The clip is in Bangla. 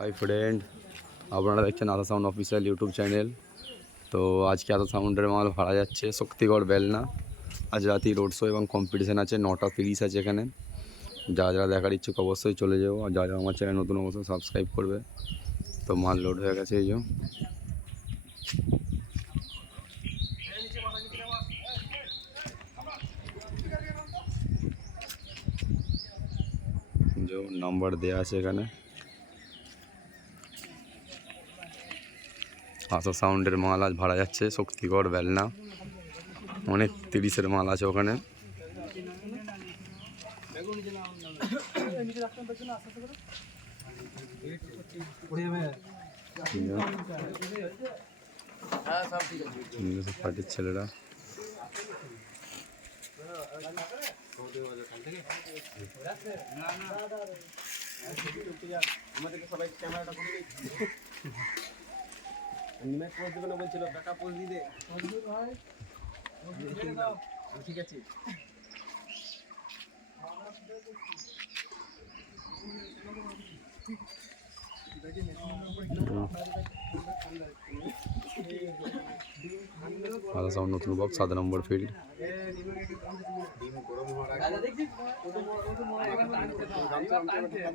হাই ফ্রেন্ড, আপনারা দেখছেন আদা সাউন্ড অফিসিয়াল ইউটিউব চ্যানেল। তো আজকে আদা সাউন্ডের মাল ভাড়া যাচ্ছে শক্তিগড় বেলনা। আজ রাতেই রোড শো এবং কম্পিটিশান আছে, 9:30 আছে এখানে। যারা দেখার ইচ্ছুক অবশ্যই চলে যাও, আর যারা আমার চ্যানেল নতুন অবশ্যই সাবস্ক্রাইব করবে। তো মাল লোড হয়ে গেছে, এই যে নাম্বার দেওয়া আছে এখানে। আশা সাউন্ডের মাল আজ ভাড়া যাচ্ছে শক্তিগড় বেলনা। অনেক 30-এর মাল আছে ওখানে। পার্টির ছেলেরা বলছিল টাকা পোজ দিতে ঠিক আছে। আদা সাউন্ড নতুন বক্স 7 নম্বর ফিল্ড।